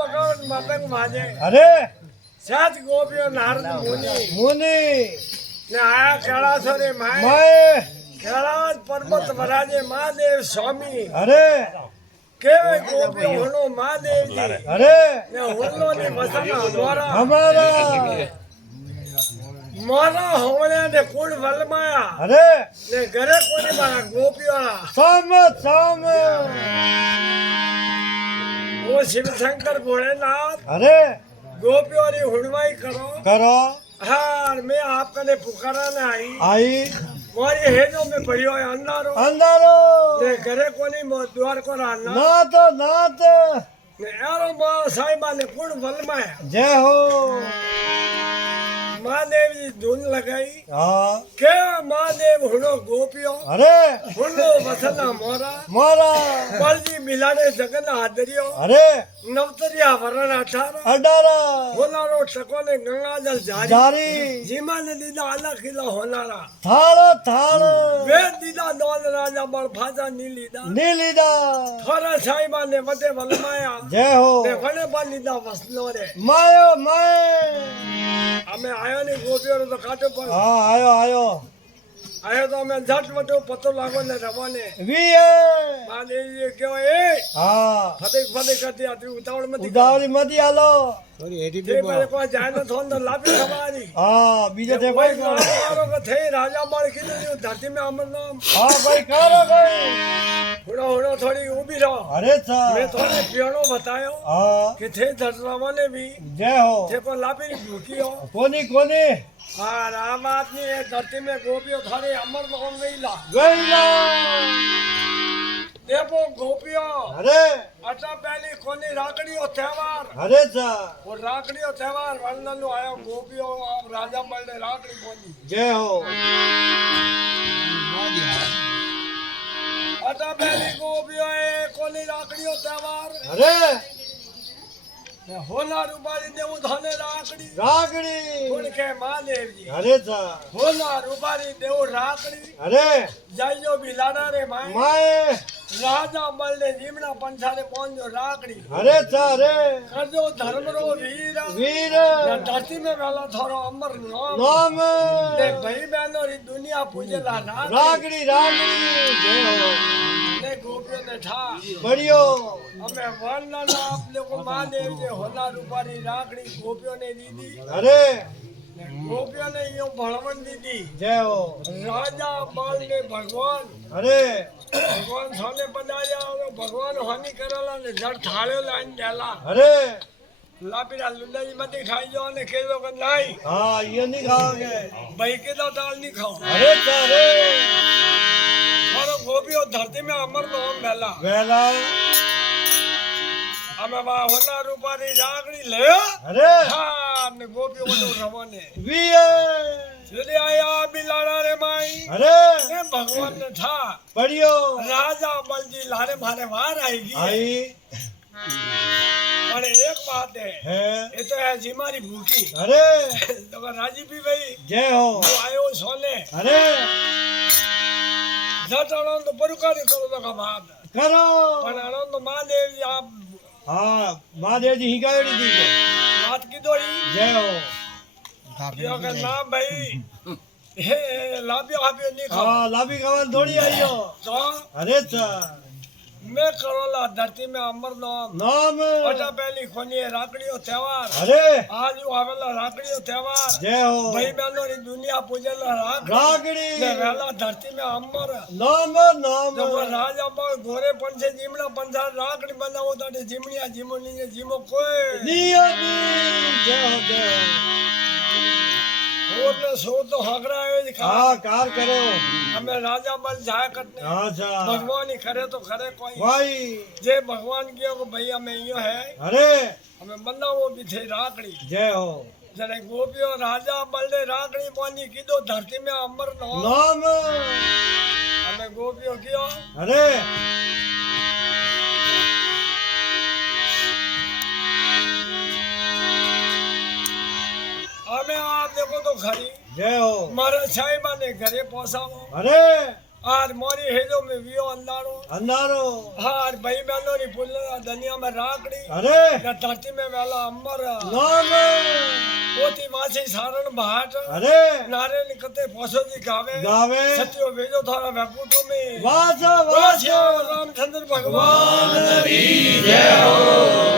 પકડ મતંગ માજે અરે સાત ગોપીઓ નારદ મુનિ ને આયા કૈલાસો રે માય માય કૈલાસ પર્વત વરાજે મહાદેવ સ્વામી અરે કેવે ગોપીઓ હોનો મહાદેવજી અરે ને હોનો ને વસના અમારા હમારા મારા હોવળ્યા ને કુળ વલમાયા અરે ને ઘરે કોની મારા ગોપીઓના સામ સામ ઓ શિવશંકર ભોળેનાથ અરે ગોપીઓની હુડવાઈ કરો કરો હા મેં આપકને પુકારા ને आई आई મારી હેજો મેં ભર્યો है અંધારો अंधारो ને ઘરે કોની દ્વાર કો રાના नाथ ને એરો મા સાહેબા ને કુળ વલમાયા जय हो મહાદેવજી ધૂન લગાઈ हाँ કે મહાદેવ હુડો ગોપીઓ अरे હુડો વસના મોરા मोरा બળજી મિલાડે જગન હાજરીઓ अरे નવતરિયા વરણ 18 अडारा હોનારો ટકોને ગંગાજલ જારી जारी જીમા ને દીધા આલા ખીલા હોનારા थालो વેદ દીધા દોલ રાજા બળ ફાજા નીલીદા नीलीदा થોરા સાહેબા ને વટે વલમાયા जय हो ને વણે બા લીધા વસનો રે मायो माय અમે આયો ની ગોપીઓ તો કાટો પર हाँ आयो આયો તો અમે ઝટ વટો પતો લાગો ને રવાને वीए મહાદેવજી કહેવાય એ हाँ ફતે કરતી આટલી ઉતાવળ મતી उदावरी मत आलो તે પર કોઈ જાય ન થોન તો લાપી ખવારી हाँ बीजे थे કોઈ भाई નારો કે થઈ રાજા બળ કીધું ધરતી મે અમર નામ हाँ भाई करो भाई હુડો હુડો થોડી ઊભી રહો अरे મેં सर થોડે पियानो बतायो हाँ कि थे धरवाने भी जय हो थे को लापी भूखी हो कोनी कोनी हाँ राम आदमी है धरती में गोपियों थारे अमर लोगों गई ला गईला देखो गोपियों अरे अच्छा पहले कोनी राकड़ियों त्योहार अरे सर वो राकड़ियों त्योहार वर्णन लो आयो गोपियों आप राजा मल ने राकड़ी कोनी जय हो अच्छा पहले गोपियों है कोनी राकड़ियों त्योहार अरे होना रूपाली देव धने राकड़ी रागड़ी कौन के महादेव जी अरे सर होना रूपाली देव राकड़ी अरे जाइयो भी लाना रे माए माए राजा बल ने जीमना पंचारे पहुंचो राकड़ी अरे सर अरे करजो धर्म रो वीर वीर या धरती में वाला थोरो अमर नाम नाम ने भाई बहनों री दुनिया पूजेला रागड़ी जय हो ने गोपियों ने ठा बढ़ियो हमें वर्णन आप लोगों महादेव जे होना रूपारी राकड़ी गोपियों ने दीदी अरे गोपियों ने यो भड़वन दीदी जय हो राजा बल ने भगवान अरे भगवान सामने बनाया भगवान हानि करेला ने जड़ थाळे लाइन देला अरे लापीरा लुंडाई मत खाई जो ने खेलो के नहीं हाँ ये नहीं खाओगे भाई के तो दाल नहीं खाओ अरे सर अरे और गोपियों धरती में अमर नाम बेला वेला हमें वहाँ होना रूपारी रागड़ी ले अरे हाँ ने गोपियों को रवाने वीए चले आया बिलाड़ा रे माई अरे ने भगवान ने था बढ़ियो राजा बलजी लारे मारे वार आएगी आई पर एक बात है ये तो है जीमारी भूखी अरे तो राजी भी भाई जय हो वो आयो सोने अरे जट आनंद परुकारी करो तो का बात करो पर आनंद महादेव जी आप हाँ महादेव जी ही गाड़ी दी को बात की दो जय हो यो का नाम भाई हे लाभी आप नहीं खाओ हाँ लाभी कवन थोड़ी आई हो तो अरे सर मैं करोला धरती में अमर नाम नाम अटा पहली खोनी राकड़ियों त्योहार अरे आज वो आवेला राकड़ियों त्योहार जय हो भाई बहनों री दुनिया पूजेला रागड़ी ने वेला धरती में अमर नाम नाम जब राजा पर गोरे पंचे जीमना पंचा राकड़ी बनावो तो जीमनिया जीमोनी ने जीमो कोई नियो जय हो और ने सो तो हगरा है दिखा हाँ कार करो हमें राजा बल जाए करने अच्छा भगवान ही करे तो करे कोई भाई जे भगवान कियो को भैया में यो है अरे हमें बनावो भी थे राकड़ी जय हो जने गोपियों राजा बल ने राकड़ी पानी की दो धरती में अमर नाम हमें गोपियों कियो अरे हमें आप देखो तो घरी जय हो मारा साहिबा ने घरे पहुंचाओ अरे આર મોરી હેજો મે વિયો અંધારો અંધારો હાર ભાઈ બહેનો ની ફૂલ દુનિયા में राकड़ी અરે न धरती में वेला अंबर નામ पोती वासी सारण भाट અરે नारे निकते पोसो जी गावे ગાવે सत्यो भेजो थारा वैकुंठों में વાસ वास વાસ रामचंद्र भगवान જય હો